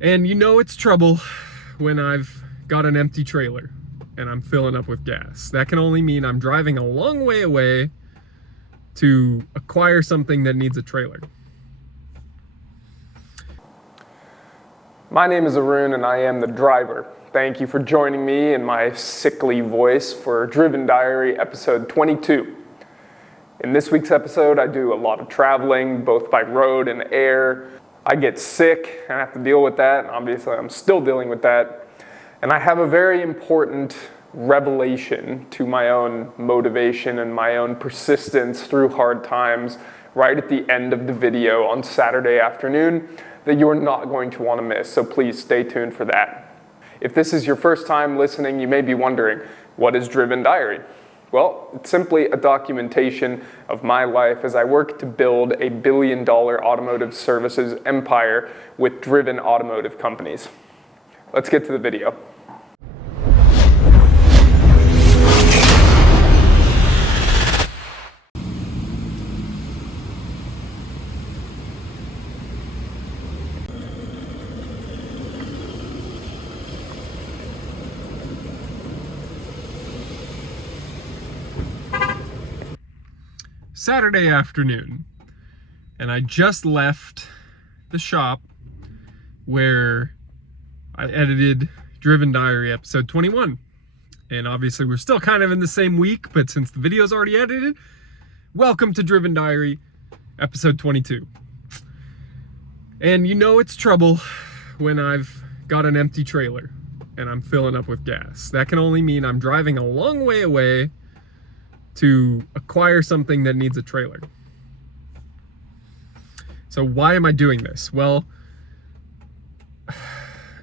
And you know it's trouble when I've got an empty trailer and I'm filling up with gas. That can only mean I'm driving a long way away to acquire something that needs a trailer. My name is Arun and I am the driver. Thank you for joining me in my sickly voice for Driven Diary episode 22. In this week's episode, I do a lot of traveling, both by road and air. I get sick and I have to deal with that, and obviously I'm still dealing with that. And I have a very important revelation to my own motivation and my own persistence through hard times right at the end of the video on Saturday afternoon that you are not going to want to miss, so please stay tuned for that. If this is your first time listening, you may be wondering, what is Driven Diary? Well, it's simply a documentation of my life as I work to build a billion-dollar automotive services empire with driven automotive companies. Let's get to the video. Saturday afternoon, and I just left the shop where I edited Driven Diary episode 21. And obviously we're still kind of in the same week, but since the video's already edited, welcome to Driven Diary episode 22. And you know it's trouble when I've got an empty trailer and I'm filling up with gas. That can only mean I'm driving a long way away to acquire something that needs a trailer. So why am I doing this? Well,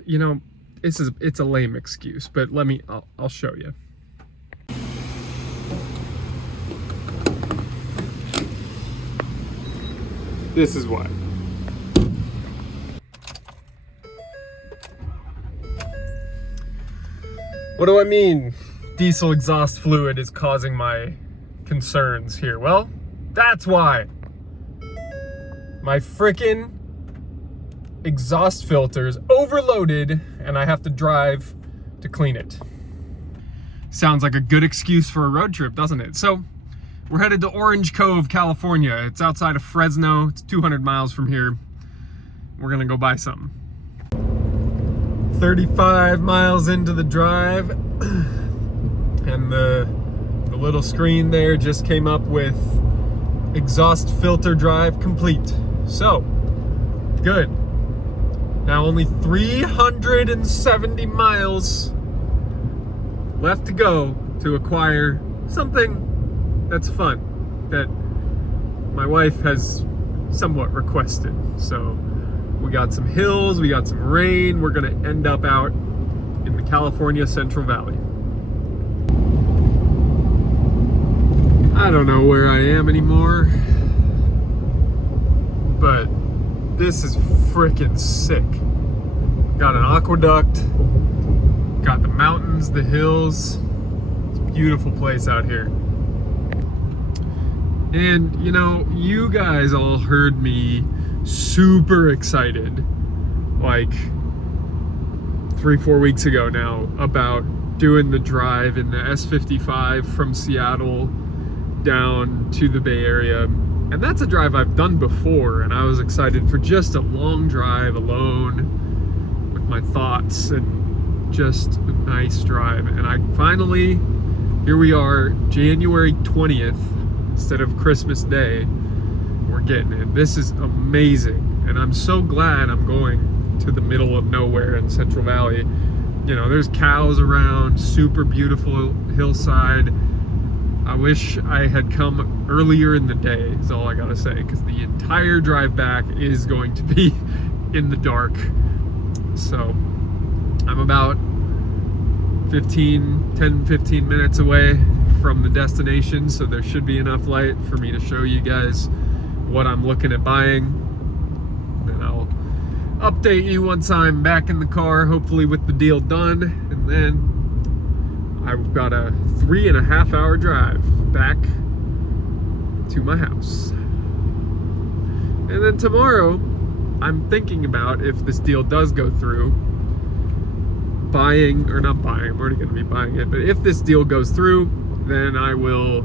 you know, it's a lame excuse, but I'll show you. This is why. What do I mean? Diesel exhaust fluid is causing my concerns here. Well, that's why. My frickin' exhaust filter is overloaded and I have to drive to clean it. Sounds like a good excuse for a road trip, doesn't it? So, we're headed to Orange Cove, California. It's outside of Fresno. It's 200 miles from here. We're gonna go buy something. 35 miles into the drive. And the little screen there just came up with exhaust filter drive complete. So, good. Now only 370 miles left to go to acquire something that's fun, that my wife has somewhat requested. So, we got some hills, we got some rain, we're gonna end up out in the California Central Valley. I don't know where I am anymore, but this is freaking sick. Got an aqueduct, got the mountains, the hills. It's a beautiful place out here. And you know, you guys all heard me super excited like 3-4 weeks ago now about doing the drive in the S55 from Seattle down to the Bay Area. And that's a drive I've done before, and I was excited for just a long drive alone with my thoughts and just a nice drive. And I finally, here we are, January 20th instead of Christmas Day, we're getting it. This is amazing, and I'm so glad I'm going to the middle of nowhere in Central Valley. You know, there's cows around, super beautiful hillside. I wish I had come earlier in the day, is all I gotta say, because the entire drive back is going to be in the dark. So I'm about 10-15 minutes away from the destination, so there should be enough light for me to show you guys what I'm looking at buying. Then I'll update you once I'm back in the car, hopefully with the deal done, and then I've got a 3.5 hour drive back to my house. And then tomorrow I'm thinking about, if this deal does go through, buying, or not buying, I'm already going to be buying it, but if this deal goes through, then I will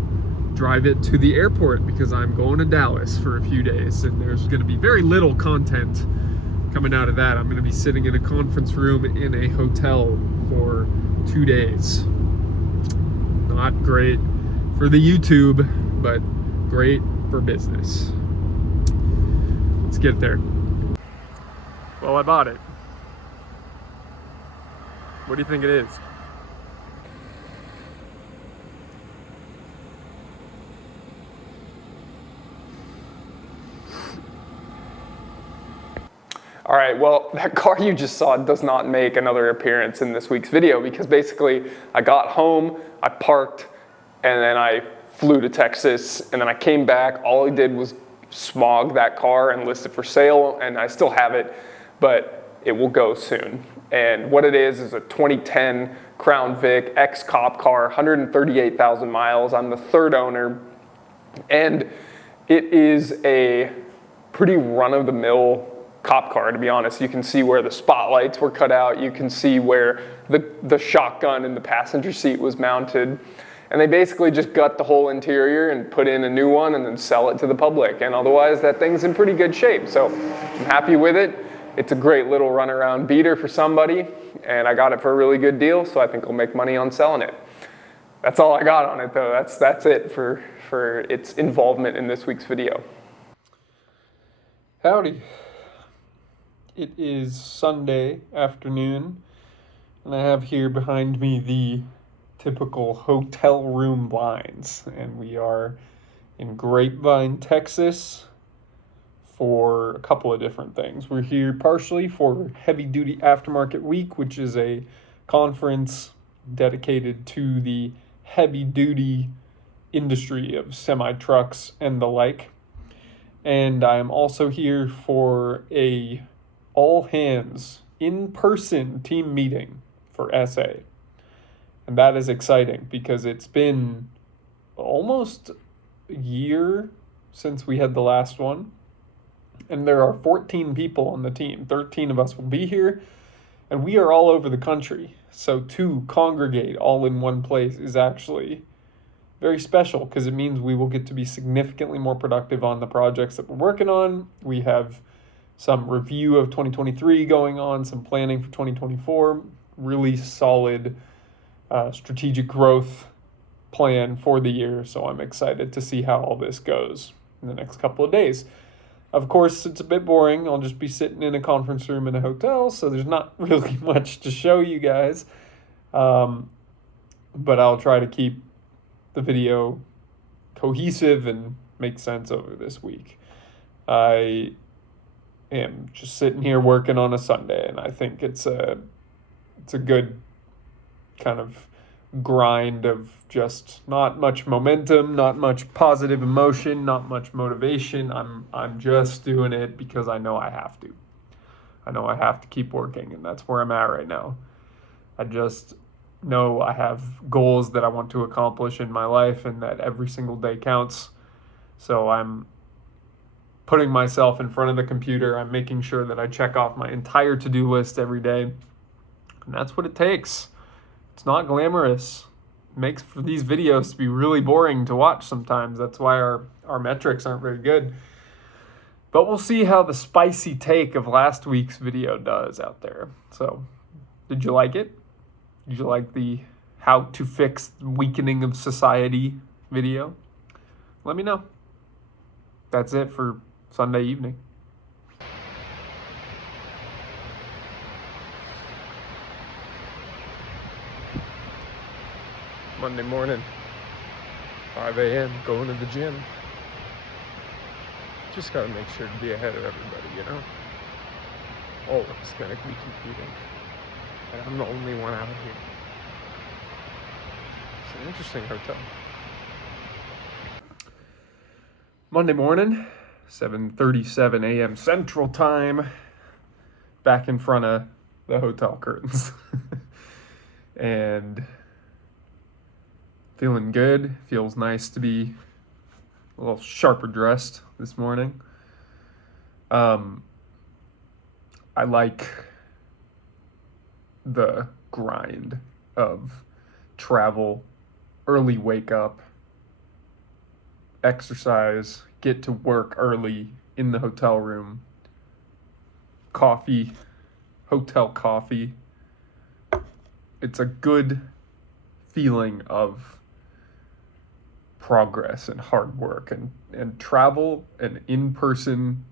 drive it to the airport, because I'm going to Dallas for a few days, and there's going to be very little content coming out of that. I'm going to be sitting in a conference room in a hotel for 2 days. Not great for the YouTube, but great for business. Let's get there. Well, I bought it. What do you think it is? All right, well, that car you just saw does not make another appearance in this week's video, because basically I got home, I parked, and then I flew to Texas, and then I came back. All I did was smog that car and list it for sale, and I still have it, but it will go soon. And what it is a 2010 Crown Vic ex-cop car, 138,000 miles. I'm the third owner, and it is a pretty run-of-the-mill cop car, to be honest. You can see where the spotlights were cut out. You can see where the shotgun in the passenger seat was mounted. And they basically just gut the whole interior and put in a new one and then sell it to the public. And otherwise, that thing's in pretty good shape. So I'm happy with it. It's a great little runaround beater for somebody. And I got it for a really good deal, so I think I'll make money on selling it. That's all I got on it, though. That's it for its involvement in this week's video. Howdy. It is Sunday afternoon, and I have here behind me the typical hotel room blinds, and we are in Grapevine, Texas for a couple of different things. We're here partially for Heavy Duty Aftermarket Week, which is a conference dedicated to the heavy duty industry of semi-trucks and the like. And I'm also here for a all-hands in-person team meeting for SA. And that is exciting, because it's been almost a year since we had the last one. And there are 14 people on the team. 13 of us will be here, and we are all over the country. So to congregate all in one place is actually very special, because it means we will get to be significantly more productive on the projects that we're working on. We have some review of 2023 going on, some planning for 2024, really solid strategic growth plan for the year. So I'm excited to see how all this goes in the next couple of days. Of course, it's a bit boring. I'll just be sitting in a conference room in a hotel, so there's not really much to show you guys. But I'll try to keep the video cohesive and make sense over this week. I am just sitting here working on a Sunday, and I think it's a good kind of grind of just not much momentum, not much positive emotion, not much motivation. I'm just doing it because I know I have to. I know I have to keep working, and that's where I'm at right now. I just know I have goals that I want to accomplish in my life, and that every single day counts. So I'm putting myself in front of the computer. I'm making sure that I check off my entire to-do list every day. And that's what it takes. It's not glamorous. It makes for these videos to be really boring to watch sometimes. That's why our metrics aren't very good. But we'll see how the spicy take of last week's video does out there. So, did you like it? Did you like the how to fix the weakening of society video? Let me know. That's it for Sunday evening. Monday morning, 5 a.m., going to the gym. Just gotta make sure to be ahead of everybody, you know? Always gotta be competing. And I'm the only one out here. It's an interesting hotel. Monday morning, 7:37 a.m. Central Time, back in front of the hotel curtains. And feeling good. Feels nice to be a little sharper dressed this morning. I like the grind of travel, early wake up, exercise, get to work early in the hotel room, coffee, hotel coffee. It's a good feeling of progress and hard work, and travel and in-person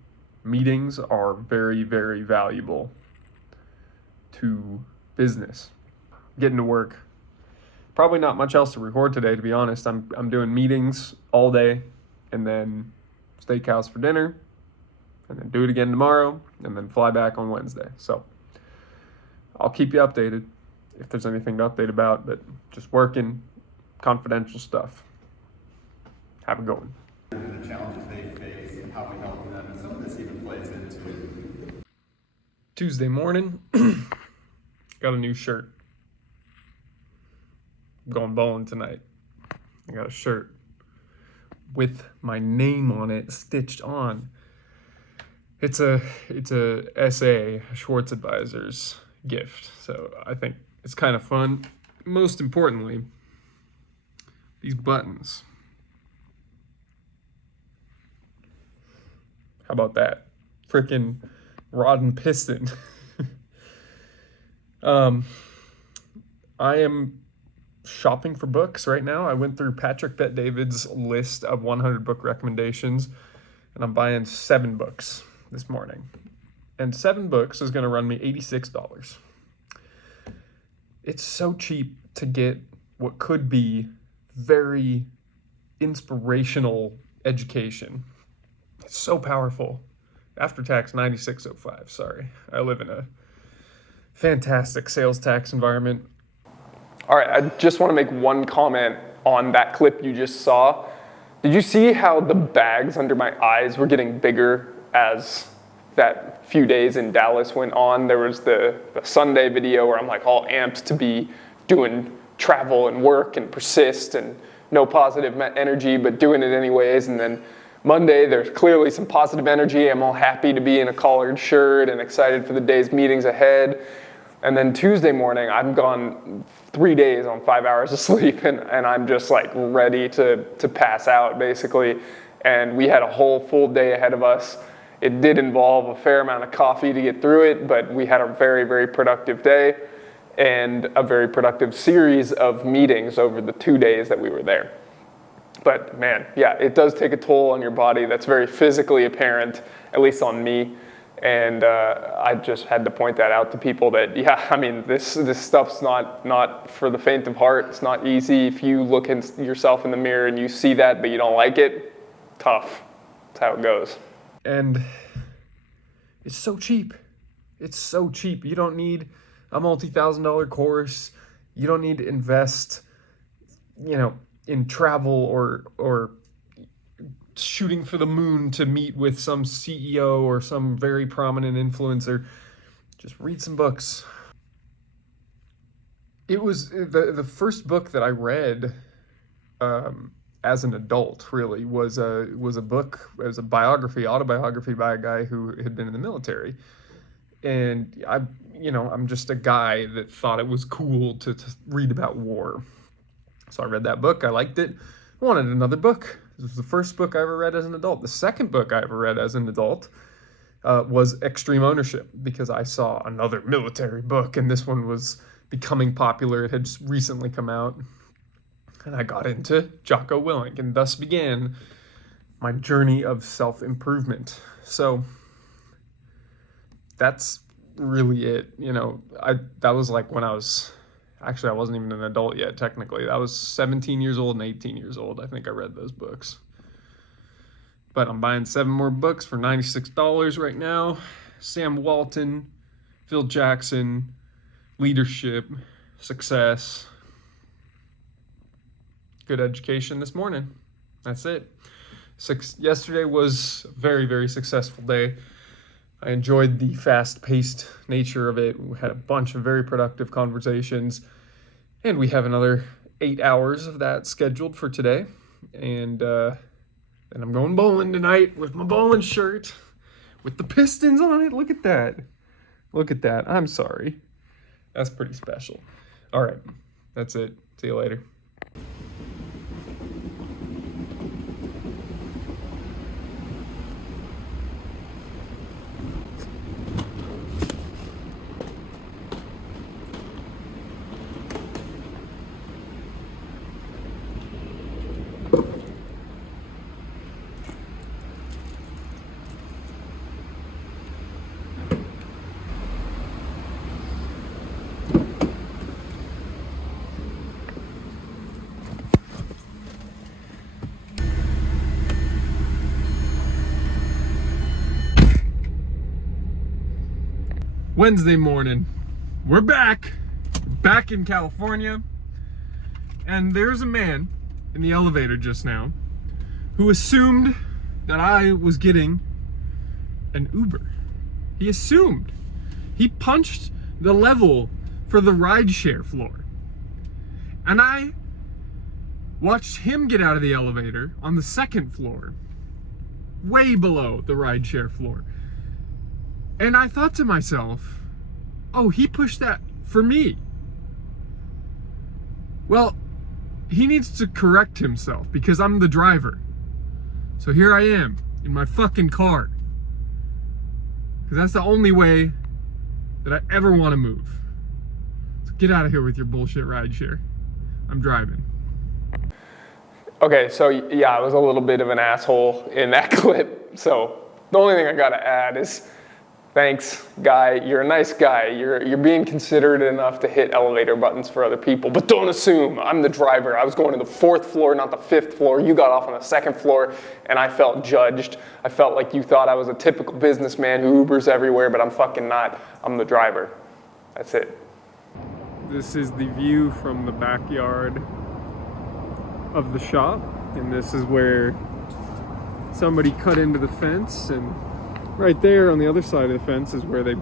meetings are very, very valuable to business. Getting to work. Probably not much else to record today, to be honest. I'm doing meetings all day, and then steakhouse for dinner, and then do it again tomorrow, and then fly back on Wednesday. So I'll keep you updated if there's anything to update about, but just working, confidential stuff. Have a good one. The challenges they face and how we help them, and some of this even plays into Tuesday morning, got a new shirt. I'm going bowling tonight. I got a shirt with my name on it stitched on. It's a SA Schwartz Advisors gift, so I think it's kind of fun. Most importantly, these buttons. How about that? Freaking rod and piston. I am shopping for books right now. I went through Patrick Bet-David's list of 100 book recommendations, and I'm buying 7 books this morning. And 7 books is going to run me $86. It's so cheap to get what could be very inspirational education. It's so powerful. After tax, $96.05. Sorry. I live in a fantastic sales tax environment. All right, I just want to make one comment on that clip you just saw. Did you see how the bags under my eyes were getting bigger as that few days in Dallas went on? There was the Sunday video where I'm like all amped to be doing travel and work and persist and no positive energy, but doing it anyways. And then Monday, there's clearly some positive energy. I'm all happy to be in a collared shirt and excited for the day's meetings ahead. And then Tuesday morning, I've gone 3 days on 5 hours of sleep, and I'm just like ready to pass out, basically. And we had a whole full day ahead of us. It did involve a fair amount of coffee to get through it, but we had a very, very productive day and a very productive series of meetings over the 2 days that we were there. But man, yeah, it does take a toll on your body that's very physically apparent, at least on me. And I just had to point that out to people that, yeah, I mean, this stuff's not for the faint of heart. It's not easy. If you look at yourself in the mirror and you see that, but you don't like it, tough. That's how it goes. And it's so cheap. It's so cheap. You don't need a multi-$1,000 course. You don't need to invest, in travel or shooting for the moon to meet with some CEO or some very prominent influencer. Just read some books. It was the first book that I read as an adult, really, was a book, it was a autobiography by a guy who had been in the military. And I'm just a guy that thought it was cool to read about war. So I read that book, I liked it, I wanted another book. This was the first book I ever read as an adult. The second book I ever read as an adult was Extreme Ownership, because I saw another military book, and this one was becoming popular. It had just recently come out, and I got into Jocko Willink, and thus began my journey of self-improvement. So that's really it. That was like when I wasn't even an adult yet, technically. I was 17 years old and 18 years old. I think I read those books. But I'm buying 7 more books for $96 right now. Sam Walton, Phil Jackson, Leadership, Success. Good education this morning. That's it. Yesterday was a very, very successful day. I enjoyed the fast-paced nature of it. We had a bunch of very productive conversations, and we have another 8 hours of that scheduled for today. And then I'm going bowling tonight with my bowling shirt with the Pistons on it. Look at that. Look at that. I'm sorry. That's pretty special. All right. That's it. See you later. Wednesday morning. We're back in California, and there's a man in the elevator just now who assumed that I was getting an Uber. He assumed. He punched the level for the rideshare floor. And I watched him get out of the elevator on the second floor, way below the rideshare floor. And I thought to myself, oh, he pushed that for me. Well, he needs to correct himself because I'm the driver. So here I am in my fucking car. Because that's the only way that I ever want to move. So get out of here with your bullshit rideshare. I'm driving. Okay, so yeah, I was a little bit of an asshole in that clip. So the only thing I gotta add is, thanks, guy. You're a nice guy. You're being considerate enough to hit elevator buttons for other people, but don't assume I'm the driver. I was going to the 4th floor, not the 5th floor. You got off on the 2nd floor, and I felt judged. I felt like you thought I was a typical businessman who Ubers everywhere, but I'm fucking not. I'm the driver. That's it. This is the view from the backyard of the shop, and this is where somebody cut into the fence, and right there on the other side of the fence is where they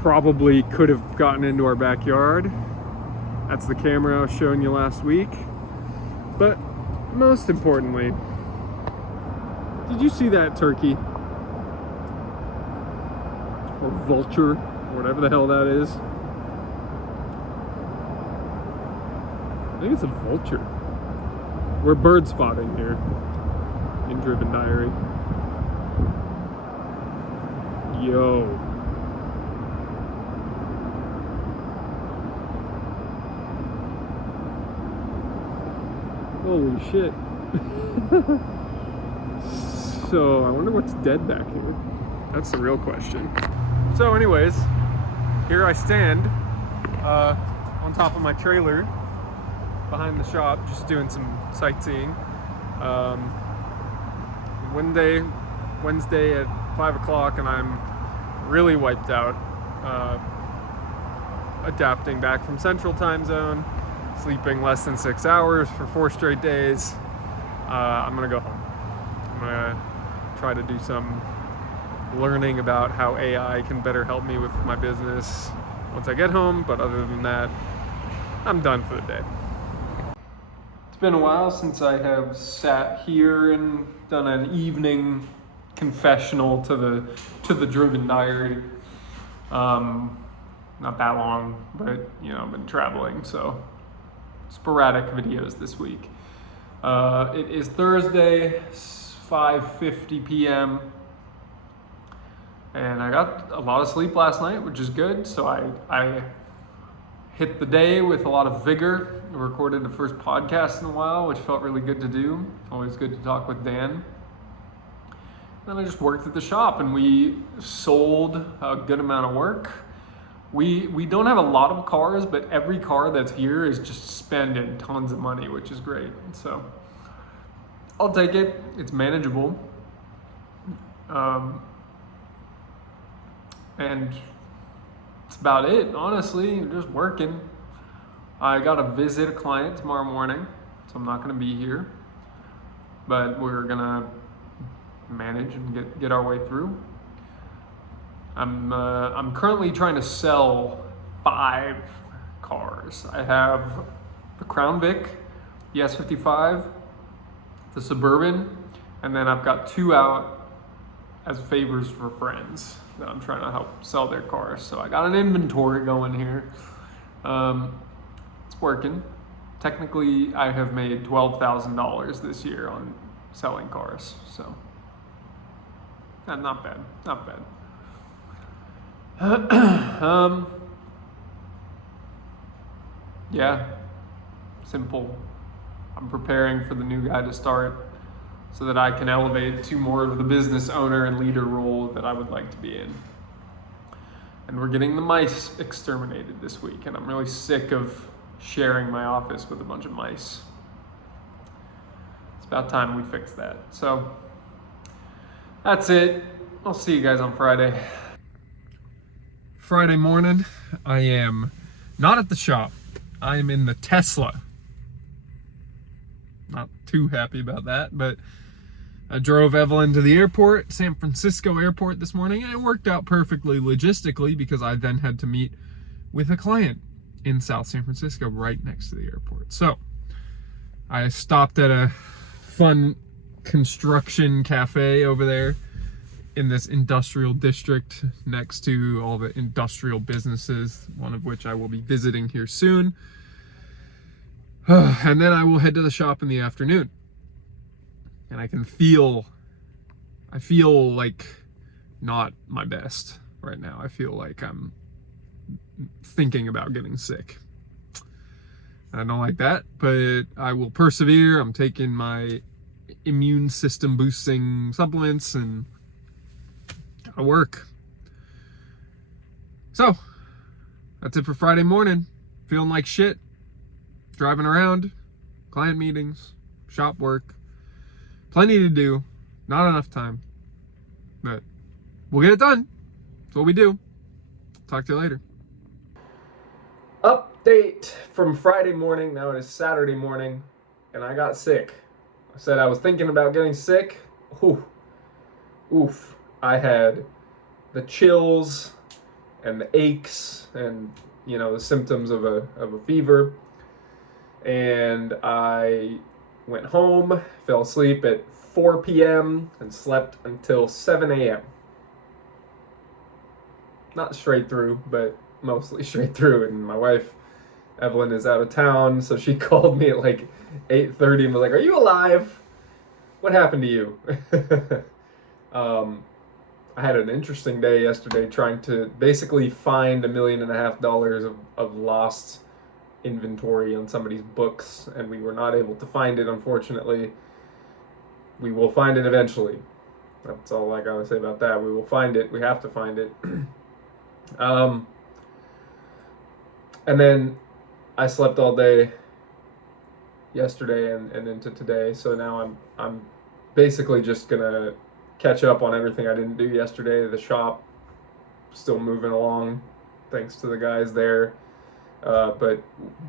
probably could have gotten into our backyard. That's the camera I was showing you last week. But most importantly, did you see that turkey? Or vulture, or whatever the hell that is. I think it's a vulture. We're bird spotting here in Driven Diary. Yo. Holy shit. So, I wonder what's dead back here. That's the real question. So anyways, here I stand on top of my trailer behind the shop, just doing some sightseeing. Wednesday at 5 o'clock, and I'm really wiped out, adapting back from Central Time Zone, sleeping less than 6 hours for 4 straight days. I'm gonna go home. I'm gonna try to do some learning about how AI can better help me with my business once I get home, but other than that, I'm done for the day. It's been a while since I have sat here and done an evening confessional to the Driven Diary. Not that long, but I've been traveling, so sporadic videos this week. It is Thursday, 5:50 p.m. and I got a lot of sleep last night, which is good. So I hit the day with a lot of vigor. I recorded the first podcast in a while, which felt really good to do. Always good to talk with Dan. Then I just worked at the shop, and we sold a good amount of work. We don't have a lot of cars, but every car that's here is just spending tons of money, which is great. So I'll take it. It's manageable. And that's about it, honestly. Just working. I got to visit a client tomorrow morning, so I'm not going to be here. But we're going to manage and get our way through. I'm currently trying to sell 5 cars. I have the Crown Vic, the S55, the Suburban, and then I've got 2 out as favors for friends. that I'm trying to help sell their cars. So I got an inventory going here. It's working. Technically, I have made $12,000 this year on selling cars. So not bad, not bad. Yeah, simple. I'm preparing for the new guy to start so that I can elevate to more of the business owner and leader role that I would like to be in. And we're getting the mice exterminated this week, and I'm really sick of sharing my office with a bunch of mice. It's about time we fix that. So that's it. I'll see you guys on Friday. Friday morning, I am not at the shop. I am in the Tesla. Not too happy about that, but I drove Evelyn to the airport, San Francisco airport this morning, and it worked out perfectly logistically because I then had to meet with a client in South San Francisco right next to the airport. So I stopped at a fun construction cafe over there in this industrial district next to all the industrial businesses, one of which I will be visiting here soon. And then I will head to the shop in the afternoon. And I feel like not my best right now. I feel like I'm thinking about getting sick. I don't like that, but I will persevere. I'm taking my immune system boosting supplements and gotta work. So that's it for Friday morning. Feeling like shit. Driving around, client meetings, shop work. Plenty to do, not enough time, but we'll get it done. That's what we do. Talk to you later. Update from Friday morning. Now it is Saturday morning, and I got sick. I said I was thinking about getting sick. Oof. I had the chills and the aches and, the symptoms of a fever. And I went home, fell asleep at 4 p.m. and slept until 7 a.m. Not straight through, but mostly straight through. And my wife, Evelyn, is out of town, so she called me at like 8:30 and was like, "Are you alive? What happened to you?" I had an interesting day yesterday trying to basically find $1.5 million of lost inventory on somebody's books, and we were not able to find it, unfortunately. We will find it eventually. That's all I gotta say about that. We will find it. We have to find it. And then I slept all day yesterday and into today, so now I'm basically just gonna catch up on everything I didn't do yesterday. The shop still moving along thanks to the guys there. But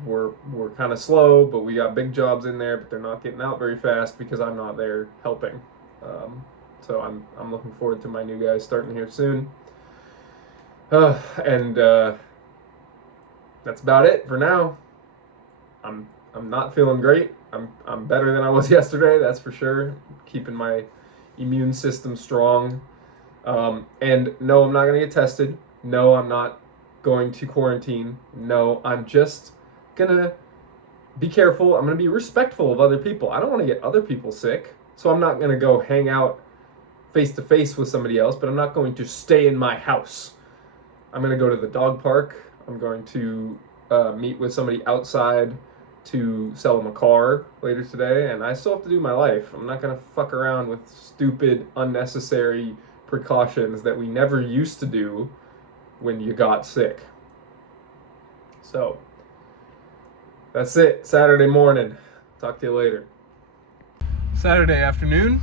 we're kind of slow, but we got big jobs in there, but they're not getting out very fast because I'm not there helping. So I'm looking forward to my new guys starting here soon. And that's about it for now. I'm not feeling great. I'm better than I was yesterday, that's for sure. Keeping my immune system strong. And no, I'm not gonna get tested. No, I'm not going to quarantine. No, I'm just gonna be careful. I'm gonna be respectful of other people. I don't want to get other people sick, so I'm not gonna go hang out face to face with somebody else, but I'm not going to stay in my house. I'm gonna go to the dog park. I'm going to meet with somebody outside to sell them a car later today, and I still have to do my life. I'm not gonna fuck around with stupid, unnecessary precautions that we never used to do when you got sick. So that's it. Saturday morning. Talk to you later. Saturday afternoon,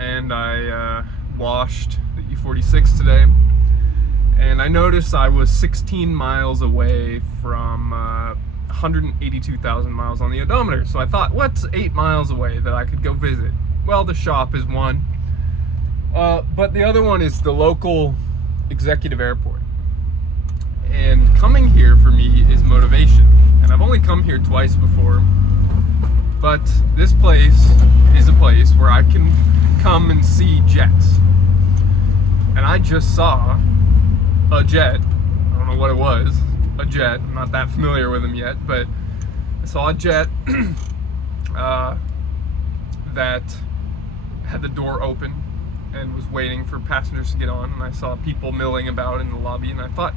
and I washed the E46 today, and I noticed I was 16 miles away from 182,000 miles on the odometer. So I thought, what's 8 miles away that I could go visit? Well, the shop is one, but the other one is the local executive airport. And coming here for me is motivation. And I've only come here twice before, but this place is a place where I can come and see jets. and I just saw a jet. I don't know what it was, a jet. I'm not that familiar with them yet, but I saw a jet that had the door open and was waiting for passengers to get on, and I saw people milling about in the lobby, and I thought,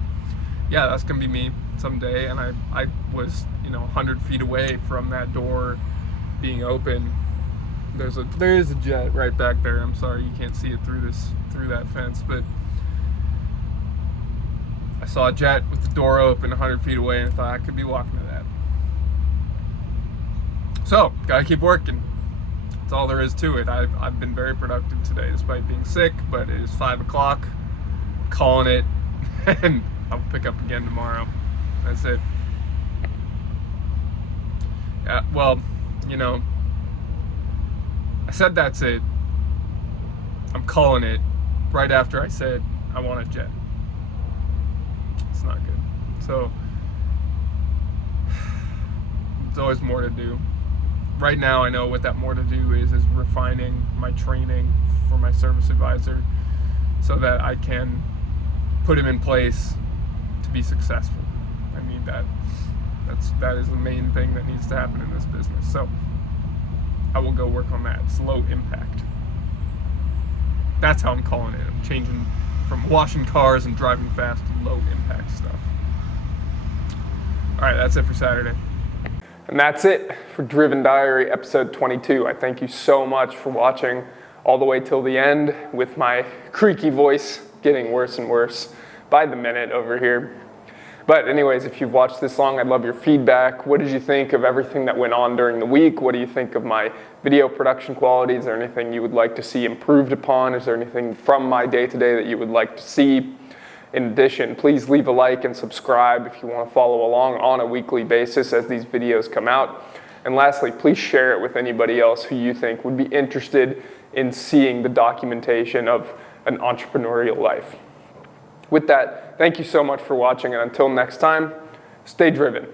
yeah, that's gonna be me someday. And I was, 100 feet away from that door being open. There is a jet right back there. I'm sorry you can't see it through that fence, but I saw a jet with the door open 100 feet away, and I thought I could be walking to that. So, gotta keep working. That's all there is to it. I've been very productive today despite being sick, but it is 5 o'clock. Calling it, and I'll pick up again tomorrow. That's it. Well, I said that's it. I'm calling it right after I said I want a jet. It's not good. So, there's always more to do. Right now, I know what that more to do is refining my training for my service advisor so that I can put him in place to be successful. I need that. That is the main thing that needs to happen in this business. So I will go work on that. It's low impact. That's how I'm calling it. I'm changing from washing cars and driving fast to low impact stuff. All right, that's it for Saturday. And that's it for Driven Diary episode 22. I thank you so much for watching all the way till the end with my creaky voice getting worse and worse by the minute over here. But anyways, if you've watched this long, I'd love your feedback. What did you think of everything that went on during the week? What do you think of my video production quality? Is there anything you would like to see improved upon? Is there anything from my day-to-day that you would like to see? In addition, please leave a like and subscribe if you want to follow along on a weekly basis as these videos come out. And lastly, please share it with anybody else who you think would be interested in seeing the documentation of an entrepreneurial life. With that, thank you so much for watching, and until next time, stay driven.